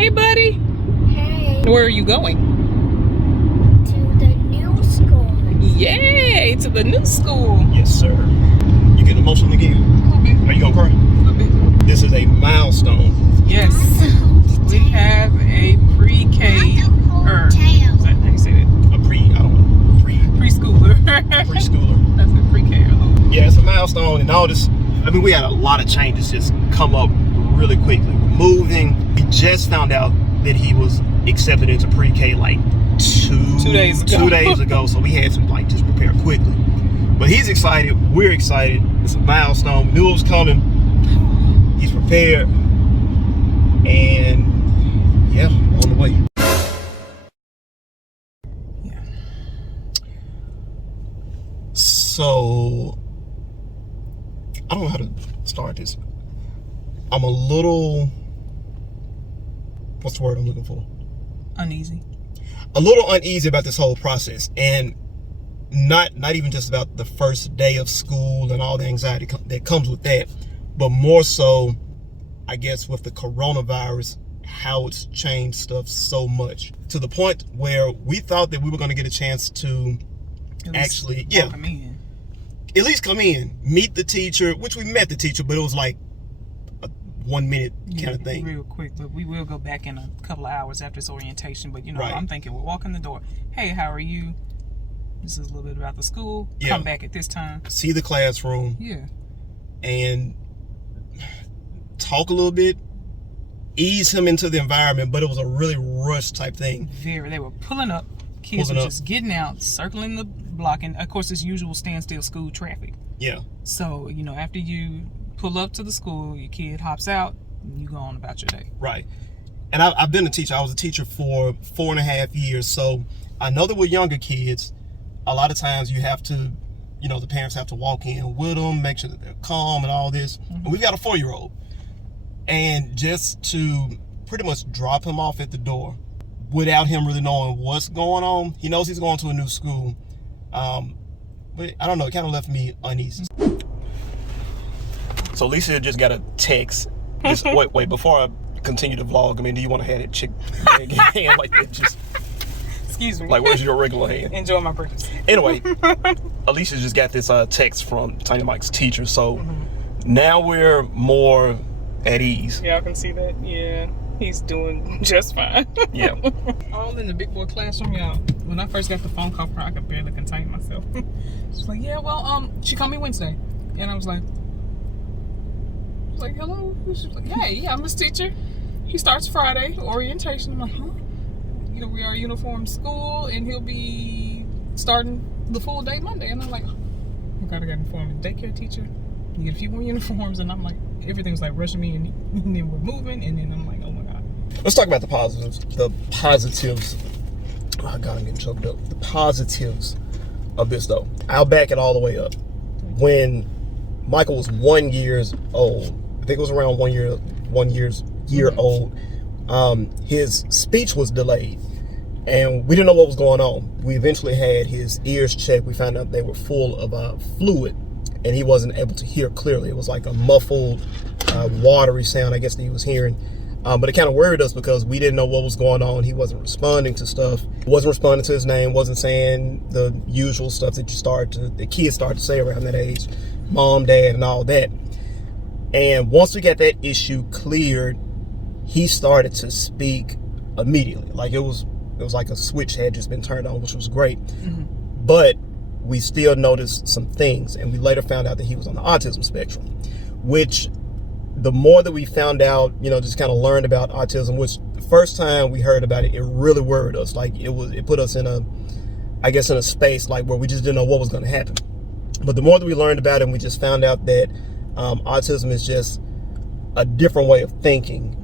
Hey, buddy. Hey. Where are you going? To the new school. Yay, to the new school. Yes, sir. You getting emotional again? A little bit. Are you gonna cry? A little bit. This is a milestone. Yes. We have a pre-K. Is that how you say it? Preschooler. Preschooler. That's a pre-K. Yeah, it's a milestone, and all this. I mean, we had a lot of changes just come up really quickly. Moving. We just found out that he was accepted into pre-K like two days ago. So we had to just prepare quickly. But he's excited. We're excited. It's a milestone. We knew it was coming. He's prepared, and yeah, on the way. Yeah. So I don't know how to start this. I'm a little, what's the word I'm looking for? Uneasy. A little uneasy about this whole process, and not even just about the first day of school and all the anxiety that comes with that, but more so, I guess, with the coronavirus, how it's changed stuff so much to the point where we thought that we were going to get a chance to actually, at least come in, meet the teacher, which we met the teacher, but it was like a 1 minute kind of thing. Real quick, but we will go back in a couple of hours after this orientation. But right. I'm thinking we'll walk in the door. Hey, how are you? This is a little bit about the school. Yeah. Come back at this time. See the classroom. Yeah. And talk a little bit. Ease him into the environment, but it was a really rushed type thing. They were pulling up. Kids were just getting out, circling the block, and of course, it's usual standstill school traffic. Yeah. So, after you pull up to the school, your kid hops out, and you go on about your day. Right. And I've been a teacher. I was a teacher for 4.5 years. So I know that with younger kids, a lot of times you have to, the parents have to walk in with them, make sure that they're calm and all this. Mm-hmm. And we've got a 4-year-old. And just to pretty much drop him off at the door without him really knowing what's going on. He knows he's going to a new school. But I don't know, it kind of left me uneasy. So Ellecia just got a text. Wait, before I continue the vlog, do you want to have that chick hand like that? Just, excuse me. Like, where's your regular hand? Enjoy my breakfast. Anyway, Ellecia just got this text from Tiny Mike's teacher. So now we're more at ease. Y'all can see that? Yeah. He's doing just fine. Yeah. All in the big boy classroom, y'all. When I first got the phone call from her, I could barely contain myself. She's like, yeah, well, she called me Wednesday. And I was like, hello? She's like, hey, yeah, I'm his teacher. He starts Friday, orientation. I'm like, huh? We are a uniform school, and he'll be starting the full day Monday. And I'm like, I gotta get informed. Daycare teacher. You get a few more uniforms, and I'm like, everything's like rushing me, and then we're moving, and then I'm like, oh my God. Let's talk about the positives. The positives. Oh God, I'm getting choked up. The positives of this, though. I'll back it all the way up. When Michael was 1 year old, I think it was around 1 year old, his speech was delayed, and we didn't know what was going on. We eventually had his ears checked. We found out they were full of fluid, and he wasn't able to hear clearly. It was like a muffled, watery sound, I guess, that he was hearing. But it kind of worried us because we didn't know what was going on. He wasn't responding to stuff. Wasn't responding to his name. Wasn't saying the usual stuff that the kids start to say around that age. Mom, dad, and all that. And once we got that issue cleared, he started to speak immediately. Like it was like a switch had just been turned on, which was great. Mm-hmm. But we still noticed some things, and we later found out that he was on the autism spectrum, which the more that we found out, just kind of learned about autism, which the first time we heard about it, it really worried us. Like it put us in a space like where we just didn't know what was going to happen. But the more that we learned about it, and we just found out that autism is just a different way of thinking,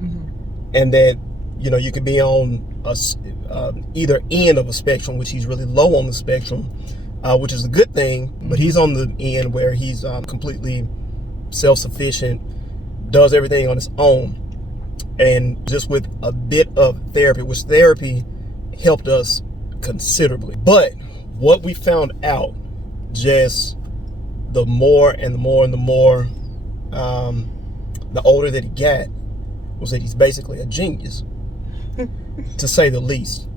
and that, you could be on either end of a spectrum, which he's really low on the spectrum, which is a good thing, but he's on the end where he's completely self-sufficient, does everything on his own. And just with a bit of therapy, which therapy helped us considerably. But what we found out, just the more and the more and the more, the older that he got, was that he's basically a genius. to say the least.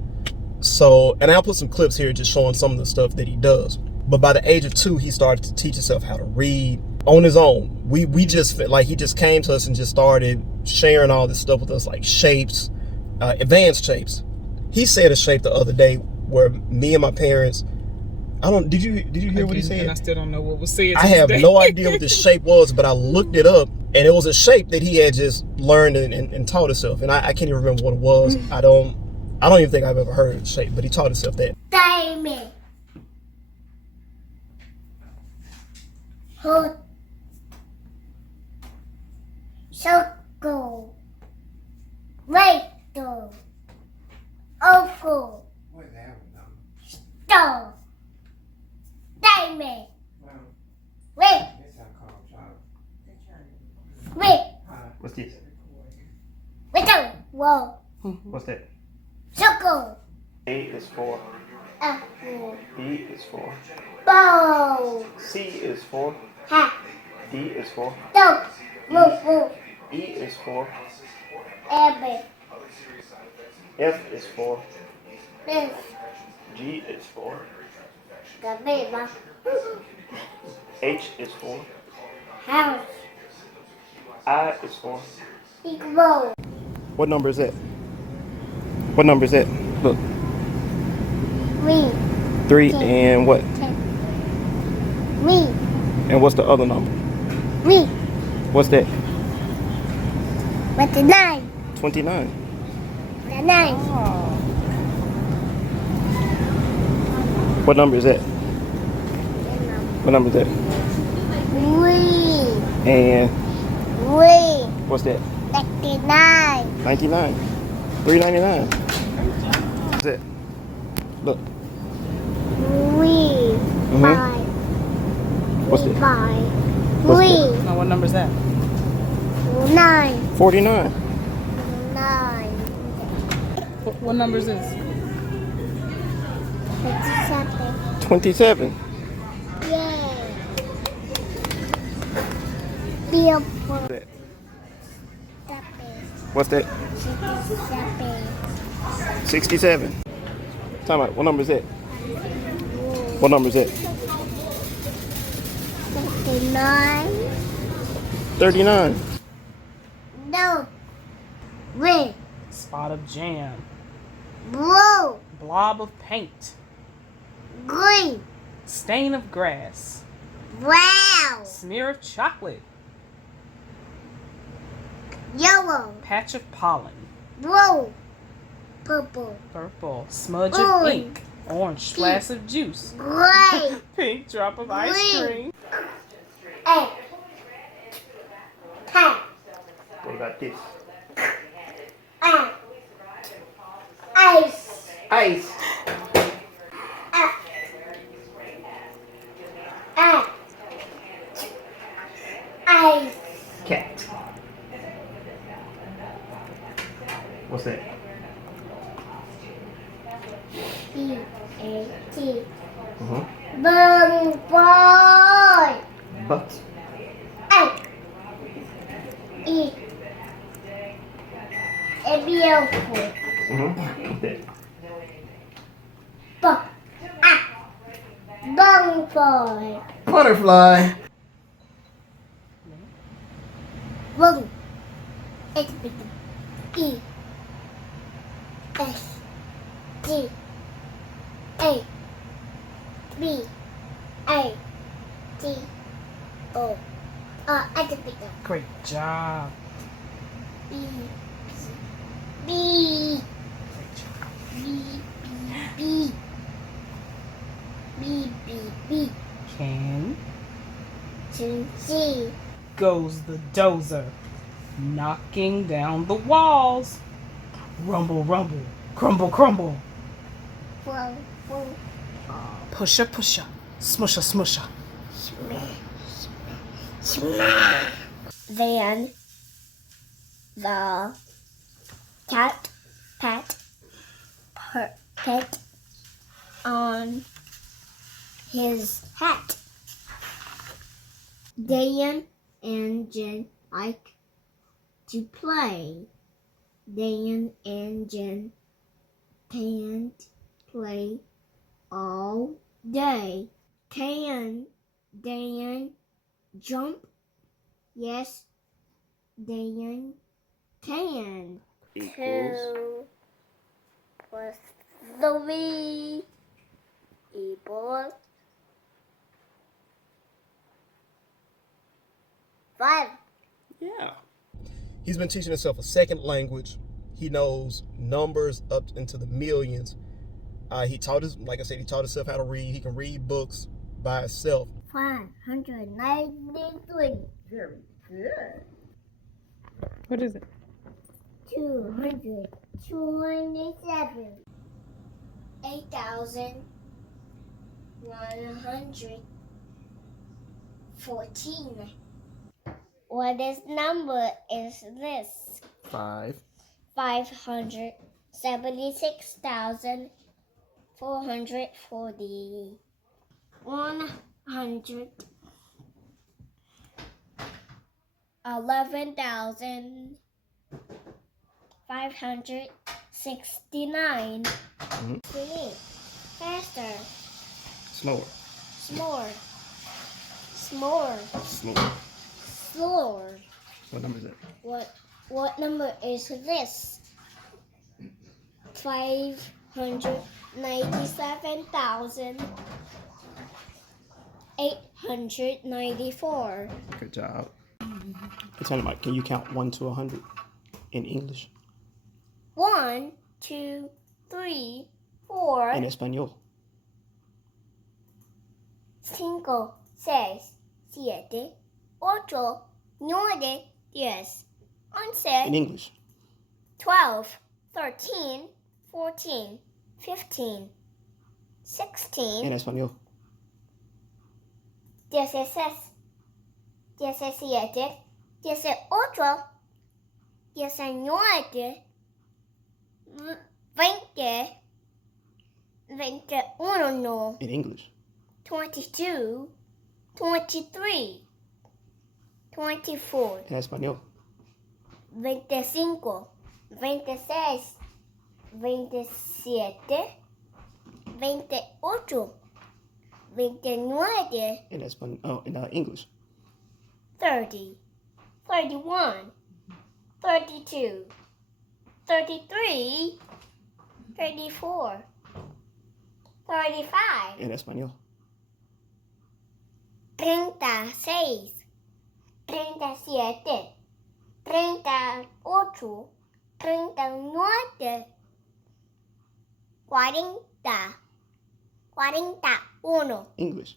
So, and I'll put some clips here just showing some of the stuff that he does. But by the age of 2, he started to teach himself how to read on his own. We just, like, he just came to us and just started sharing all this stuff with us, like shapes, advanced shapes. He said a shape the other day where me and my parents, did you hear what he said? And I still don't know what was said. I have no idea what this shape was, but I looked it up, and it was a shape that he had just learned and taught himself. And I can't even remember what it was. I don't even think I've ever heard of the shape, but he taught himself that. Diamond. Hook. Circle. Rectangle. Oval. Star. Diamond. Ring. Ring. What's this? Rectangle. Whoa. What's that? Circle. A is for. Apple. B is for. Bow. C is for. Hat. D is for. Dog. Move. E is for. Apple. F is for. This. G is for. Gabeba. H is for. House. I is for. Equal. What number is that? What number is that? Look. 3. 3 10. and what? 10. Me. And what's the other number? Me. What's that? What's the 9? 29. The 9. What number is that? What number is that? 3. And 3. what's that? 99. 99. 399. What's that? Look. 3. 5. What's that? 5. What's 3. Now, what number is that? 9. 49. 9. What number is this? 57. 27. Yay. Beautiful. That. 7. What's that? 67. 67. Time out. What number is that? What number is that? 59. 39. No. Red. Spot of jam. Blue. Blob of paint. Green. Stain of grass. Brown. Smear of chocolate. Yellow. Patch of pollen. Blue. Purple. Purple. Smudge of Orange. ink. Orange splash of juice. Gray. Pink drop of ice Green. cream. A. Cat. What about this? A. Ice. Ice. A. A. Ice. Cat. What's that? B. A. T. Mm-hmm. Bung boy. Butt. A. E. A. Beautiful. Mm-hmm. What's that? B. A. Bung boy. Butterfly. Bung. It's big. E. S. T. A. B. A. T. O. It's big. Great job. B. B. B. B. B. B. B. Can To C. goes the dozer, knocking down the walls. Rumble, rumble, crumble, crumble. Whoa. Whoa. Pusher, pusher, smusher, smusher. Then the cat pet on his hat. Dan and Jen like to play Dan and Jen can't play all day. Can Dan jump? Yes, Dan can. Equals. 2 plus 3 equals 5. Yeah. He's been teaching himself a second language. He knows numbers up into the millions. He taught himself how to read. He can read books by himself. 593. Very good. What is it? 227. 8,114. What is number is this? 5. 576,440. 111,569. Faster. Slower. Slower. What number is that? What number is this? 597,894. Good job. Tell him, Mike, can you count 1 to 100 in English? 1, 2, 3, 4. En español. 5, 6, 7, 8, 9, 10, 11. In English. 12, 13, 14, 15, 16, En español. 16, 17, 18, 19, 20, 21, no. In English. 22, 23, 24, En español. 25, 26, 27, 28, 29, In español. Oh, in English. 30, 31, 32, 33, 34, 35, En español. 36, 37, 38, 39, 40, 41, English.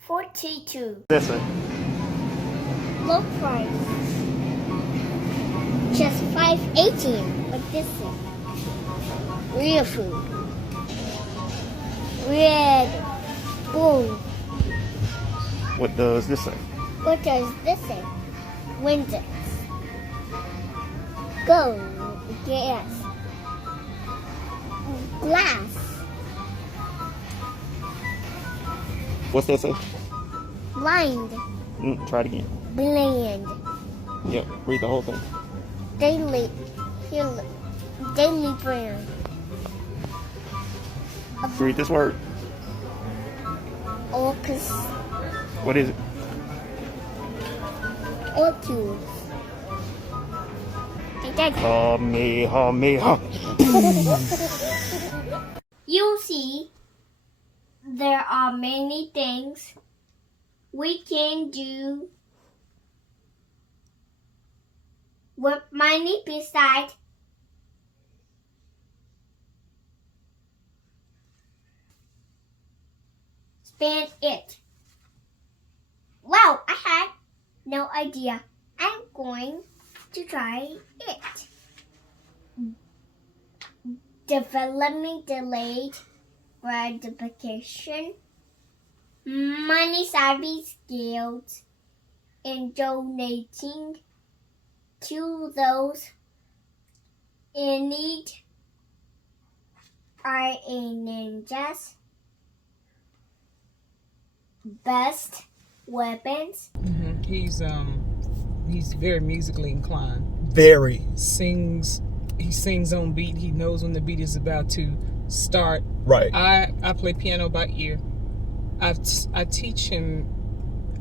42. That's it. Low price. Just $5.18. But this is real food. Red Bull. What does this say? What does this say? Windows. Go. Gas. Glass. What's that say? Blind. Try it again. Bland. Yep. Read the whole thing. Daily. Daily brand. Read this word. Orcus. What is it? Orcus. Kamehameha. You see, there are many things we can do with money besides spend it. Wow, I had no idea. I'm going to try it. Development delayed gratification, money savvy skills, and donating to those in need are a ninja's best weapons. He's very musically inclined. Very. Sings he sings on beat. He knows when the beat is about to start. Right. I play piano by ear. I teach him.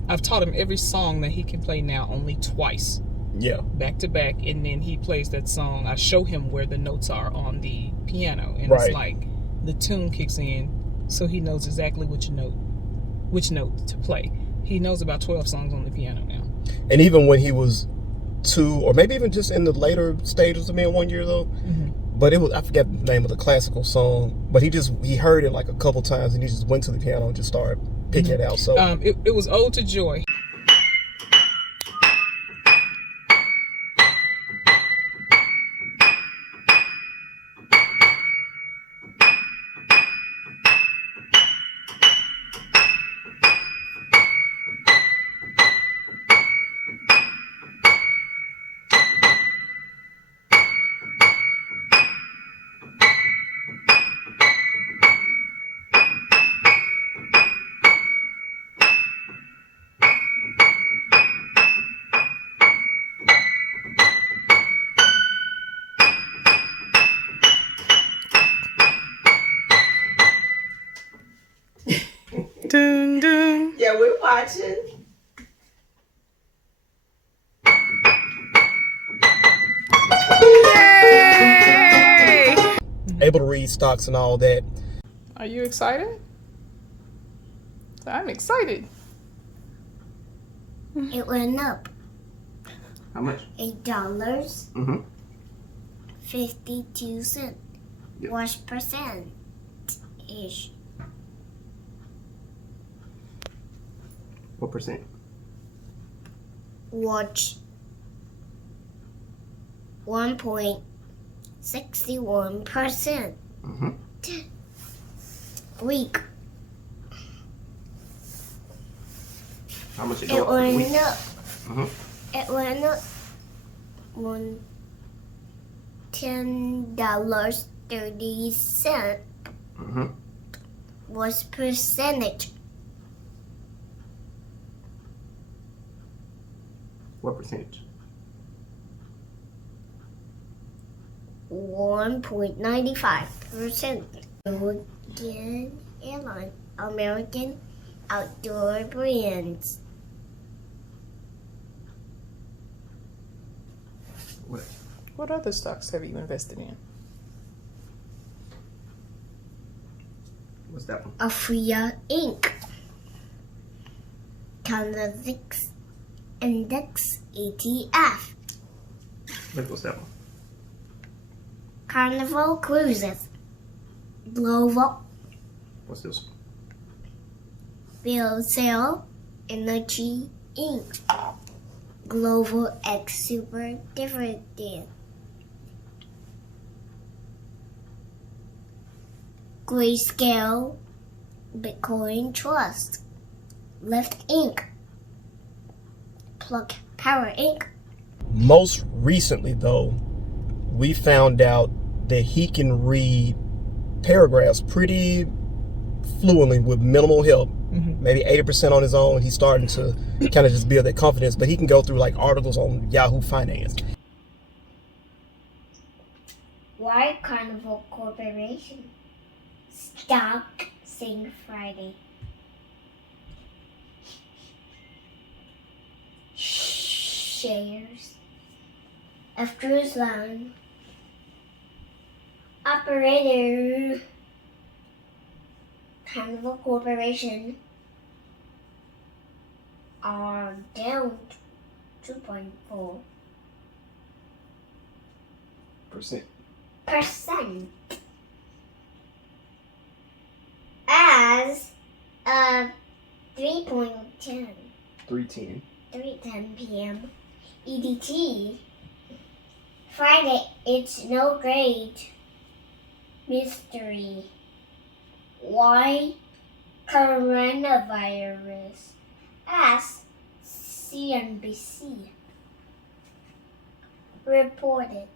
I've taught him every song that he can play now only twice. Yeah. Back to back, and then he plays that song. I show him where the notes are on the piano, and Right. it's like the tune kicks in, so he knows exactly which note to play. He knows about 12 songs on the piano now. And even when he was 2, or maybe even just in the later stages of being 1 year old, but it was, I forget the name of the classical song, but he heard it like a couple times, and he just went to the piano and just started picking it out. So it was Ode to Joy. Dun, dun. Yeah, we're watching. Yay! able to read stocks and all that. Are you excited? I'm excited. It went up How much? $8, Mm-hmm. 52 cents. Yep. What percent ish? What percent? Watch 1.61%. Mm-hmm. Week. How much it It go up? went Week? up. Mm-hmm. It went up $10.30. Mm-hmm. What's percentage? What percentage? 1.95%. American Airlines. American Outdoor Brands. What? What other stocks have you invested in? What's that one? Australia Inc. Canada Index ETF. What's that one? Carnival Cruises. Global What's this one? Bill Sale Energy Inc. Global X Super Dividend. Grayscale Bitcoin Trust. Lyft Inc. Plug Power Inc. Most recently, though, we found out that he can read paragraphs pretty fluently with minimal help. Maybe 80% on his own. He's starting to kind of just build that confidence, but he can go through like articles on Yahoo Finance. Why Carnival Corporation stock St. Friday? Shares of cruise line operator Carnival Corporation are down 2.4%. Percent. As of 3:10 310. 3:10 p.m. EDT. Friday, it's no great mystery why coronavirus, as CNBC reported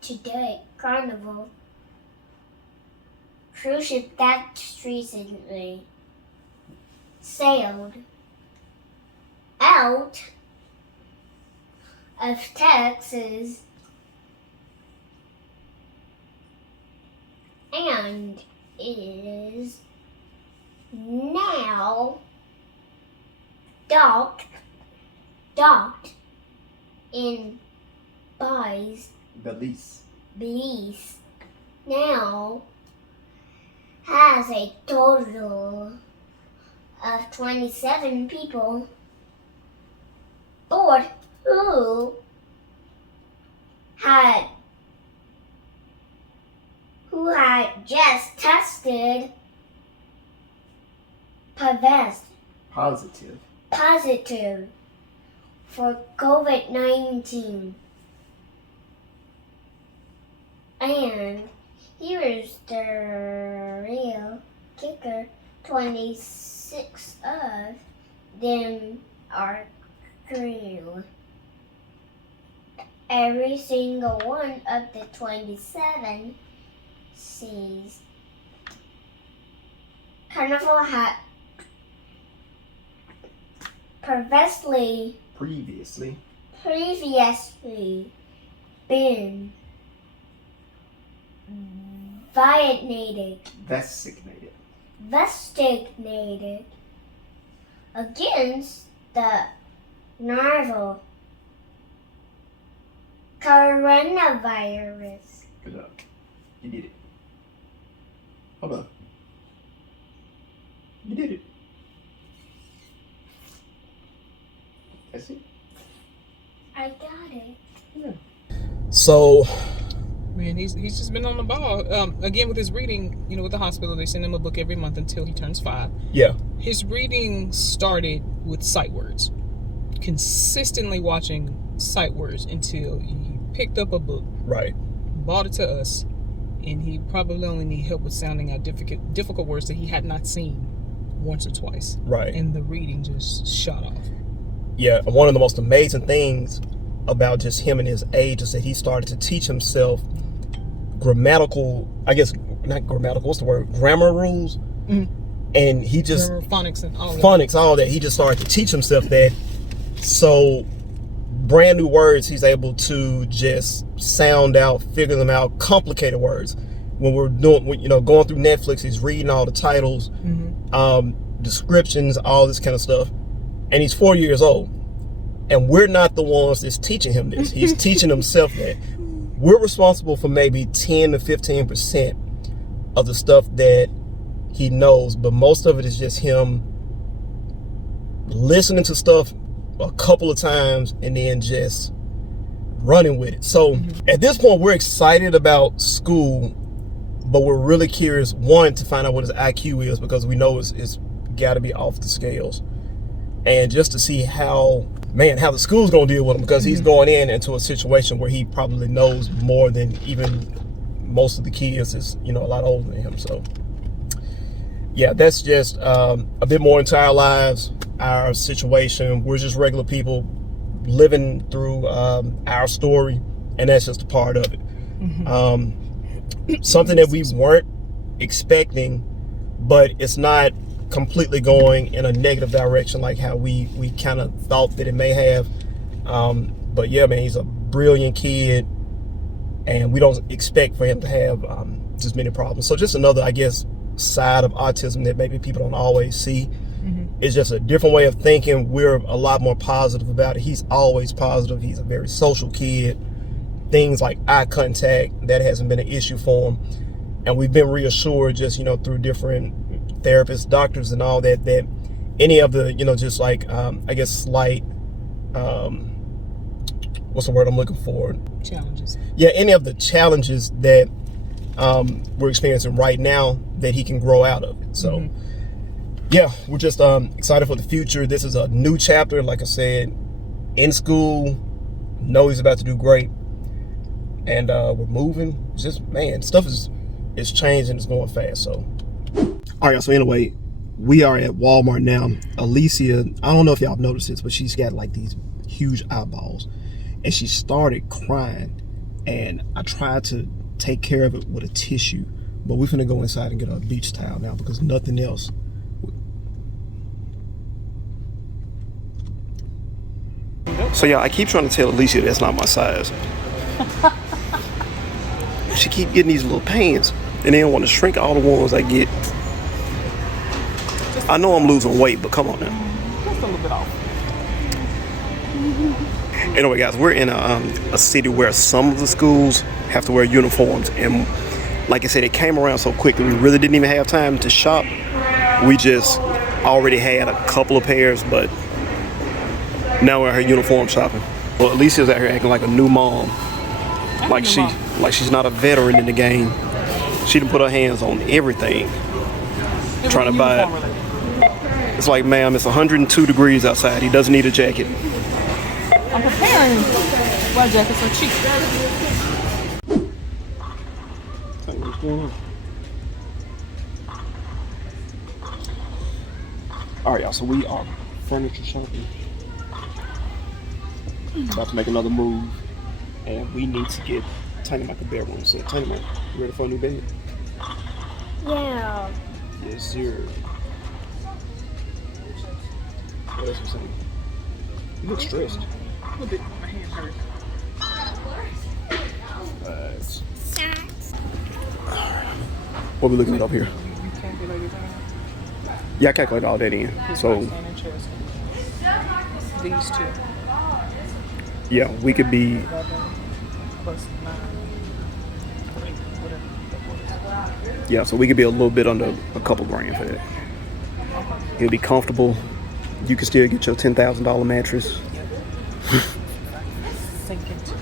today. Carnival cruise ship that recently sailed out of Texas and is now docked in Belize. Now has a total of 27 people board who had just tested positive for COVID-19. And here's the real kicker. 26 of them are crew. Every single one of the 27 sees Carnival had previously been vaccinated against the novel coronavirus. Good job. You did it. Hold on. You did it. That's it. I got it. Yeah. So, Man, he's just been on the ball. Again, with his reading, with the hospital, they send him a book every month until he turns 5. yeah. His reading started with sight words. Consistently watching sight words until he picked up a book, Right. bought it to us, and he probably only need help with sounding out difficult words that he had not seen once or twice. Right. And the reading just shot off. Yeah. One of the most amazing things about just him and his age is that he started to teach himself grammar rules. Mm-hmm. And he just phonics and all that. He just started to teach himself that. So brand new words he's able to just sound out, figure them out. Complicated words. When we're doing, going through Netflix, he's reading all the titles, descriptions, all this kind of stuff. And he's 4 years old. And we're not the ones that's teaching him this. He's teaching himself that. We're responsible for maybe 10 to 15% of the stuff that he knows, but most of it is just him listening to stuff a couple of times and then just running with it. So at this point, we're excited about school, but we're really curious, one, to find out what his IQ is, because we know it's got to be off the scales, and just to see how the school's gonna deal with him, because he's going into a situation where he probably knows more than even most of the kids is, a lot older than him. So yeah, that's just a bit more into our lives, our situation. We're just regular people living through our story, and that's just a part of it. Something that we weren't expecting, but it's not completely going in a negative direction like how we kind of thought that it may have. But yeah, man, he's a brilliant kid, and we don't expect for him to have just many problems. So just another, I guess, side of autism that maybe people don't always see. It's just a different way of thinking. We're a lot more positive about it. He's always positive. He's a very social kid. Things like eye contact, that hasn't been an issue for him. And we've been reassured just, through different therapists, doctors, and all that any of the, just like, I guess, slight, what's the word I'm looking for? Challenges. Yeah, any of the challenges that we're experiencing right now, that he can grow out of it. So, yeah, we're just excited for the future. This is a new chapter, like I said, in school. Know he's about to do great. And we're moving. Just, man, stuff is changing. It's going fast. So, all right, so anyway, we are at Walmart now. Ellecia, I don't know if y'all have noticed this, but she's got like these huge eyeballs, and she started crying, and I tried to take care of it with a tissue, but we're finna go inside and get a beach towel now, because nothing else. So yeah, I keep trying to tell Ellecia that's not my size. She keep getting these little pains. And then want to shrink all the ones I get. I know I'm losing weight, but come on now. Just a little bit off. Anyway, guys, we're in a city where some of the schools have to wear uniforms. And like I said, it came around so quickly. We really didn't even have time to shop. We just already had a couple of pairs, but now we're out here uniform shopping. Well, Ellecia's out here acting like a new mom. Like she's not a veteran in the game. She done put her hands on everything. Trying to buy it. It's like, ma'am, it's 102 degrees outside. He doesn't need a jacket. I'm preparing why jackets are cheap. What's going on? Alright, y'all, so we are furniture shopping. About to make another move. And we need to get Tiny Mike a bedroom set. Tiny Mike, you ready for a new bed? Yeah. Yes, sir. What else was saying? You look stressed. A little bit. My hand hurt. What are we looking at up here? You calculate it. Yeah, I calculate all that in. So, These two. yeah, we could be 11 plus 9. Whatever. Yeah, so we could be a little bit under a couple grand for that. It'll be comfortable. You can still get your $10,000 mattress. Sink into it.